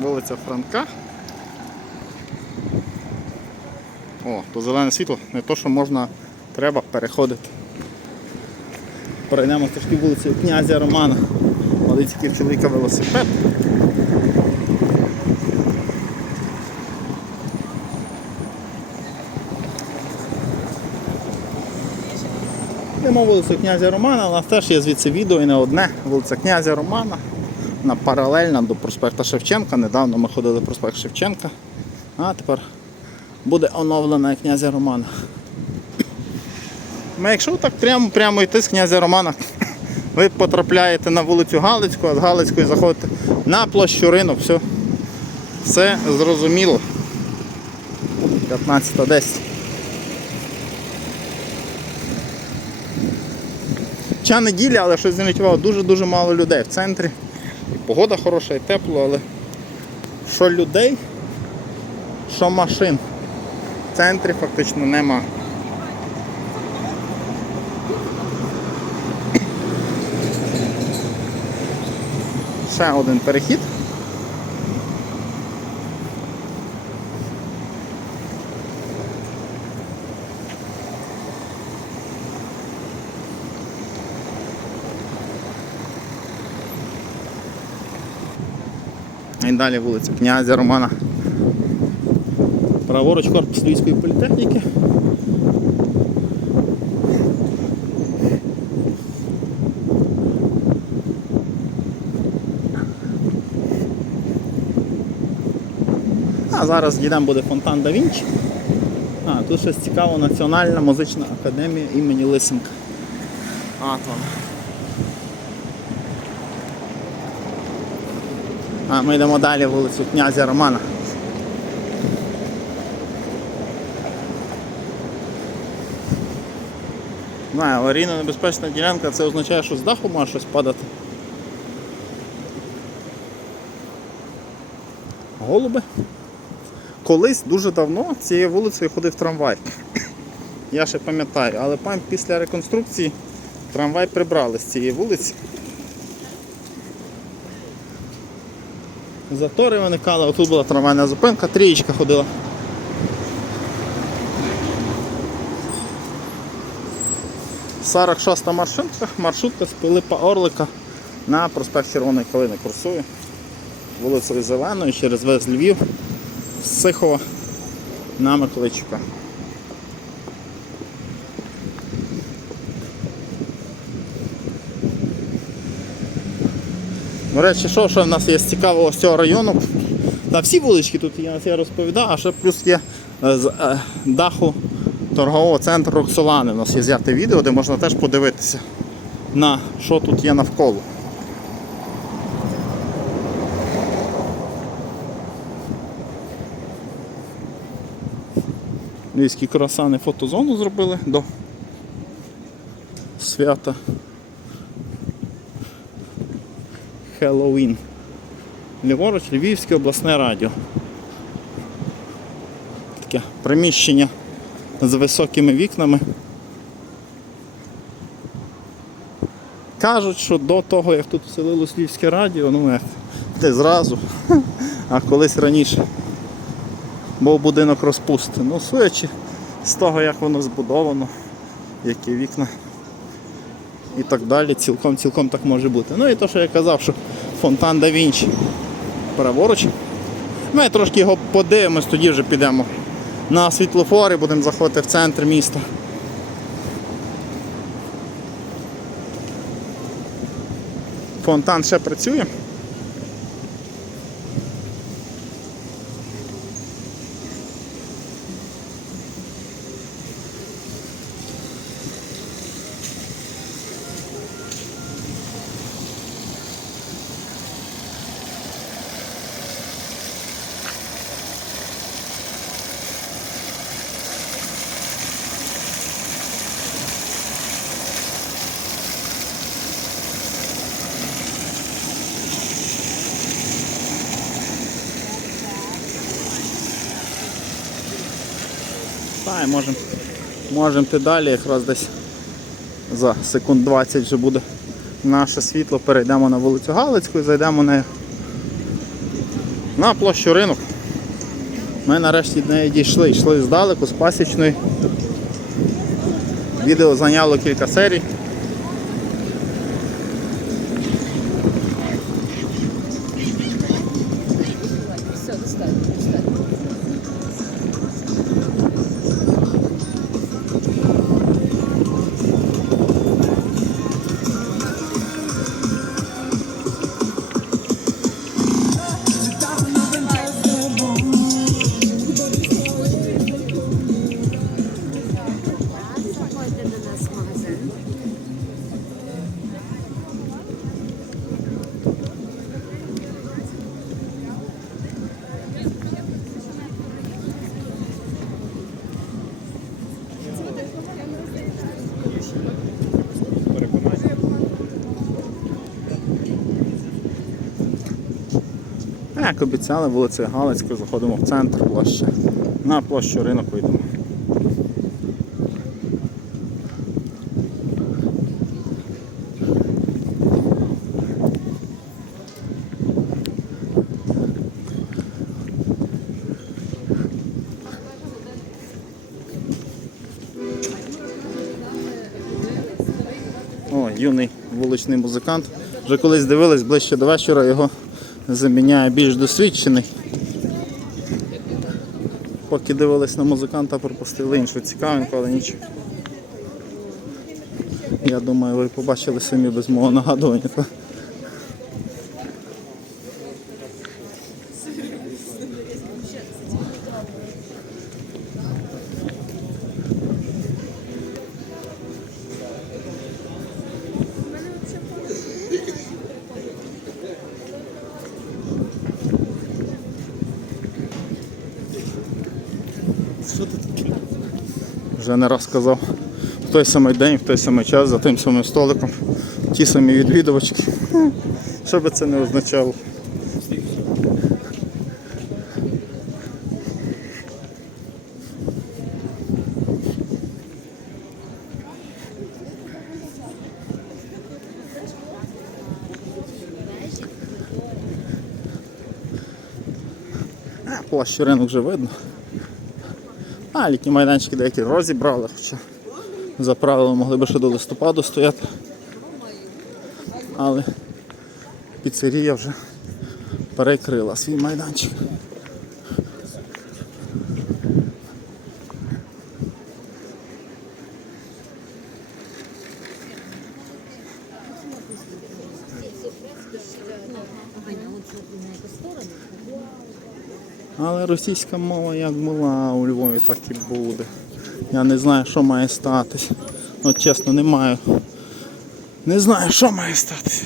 вулиця Франка. О, то зелене світло, не то, що можна, треба переходити. Пройдемо трошки вулицею князя Романа. Дивіться, який чоловіка велосипед. Йдемо вулицю князя Романа, у нас теж є звідси відео і не одне. Вулиця князя Романа. Вона паралельна до проспекта Шевченка. Недавно ми ходили проспект Шевченка. А тепер буде оновлена князя Романа. Ми якщо так прямо прямо йти з князя Романа, ви потрапляєте на вулицю Галицьку, а з Галицької заходите на площу ринок. Все, все зрозуміло. 15.10. Ча неділя, але щось увагу, дуже-дуже мало людей в центрі. Погода хороша, і тепло, але що людей, що машин. В центрі фактично нема. Ще один перехід. І далі вулиця князя Романа. Праворуч корпус Львівської політехніки. А зараз дійдемо буде фонтан да Вінчі. А, тут щось цікаво, Національна музична академія імені Лисенка. А, то А ми йдемо далі вулицю князя Романа. Знаю, аварійно небезпечна ділянка це означає, що з даху може щось падати. Голуби. Колись дуже давно цією вулицею ходив трамвай. Я ще пам'ятаю, але після реконструкції трамвай прибрали з цієї вулиці. Затори виникали, отут була трамвайна зупинка, трієчка ходила. Сорок шоста маршрутка, маршрутка з Пилипа Орлика на проспект Червоної Калини курсує. Вулицею Зеленою через весь Львів, з Сихова на Миколайчука. До речі, що, що в нас є цікавого з цього району? Та всі вулички тут я, я розповідав, а ще плюс є е, з е, даху торгового центру Роксолани. У нас є зняте відео, де можна теж подивитися на що тут є навколо. Львівські красани фотозону зробили до свята Хеллоуін. Ліворуч Львівське обласне радіо. Таке приміщення з високими вікнами. Кажуть, що до того, як тут вселилось Львівське радіо, ну як не зразу, а колись раніше був будинок розпусти. Ну, судячи з того, як воно збудовано, які вікна і так далі, цілком цілком так може бути. Ну і то, що я казав, що фонтан да Вінчі праворуч. Ми трошки його подивимось, тоді вже підемо на світлофори, будемо заходити в центр міста. Фонтан ще працює. Та, і можемо можем йти далі, якраз десь за секунд 20 вже буде наше світло. Перейдемо на вулицю Галицьку і зайдемо на На площу ринок. Ми нарешті до неї дійшли, йшли здалеку, з пасічної. Відео зайняло кілька серій. Як обіцяли, вулицею Галицькою заходимо в центр площі. На площу ринок йдемо. О, юний вуличний музикант. Вже колись дивились ближче до вечора, його заміняє більш досвідчений. Поки дивились на музиканта, пропустили іншу цікавинку, але нічого. Я думаю, ви побачили самі без мого нагадування. Вже не раз казав, в той самий день, в той самий час, за тим самим столиком, ті самі відвідувачки. Що би це не означало? А, площу ринок вже видно. А, літні майданчики деякі розібрали, хоча за правилом могли би ще до листопаду стояти. Але піцерія вже перекрила свій майданчик. Але російська мова як була у Львові, так і буде. Я не знаю, що має статись. От чесно, не маю. Не знаю, що має статись.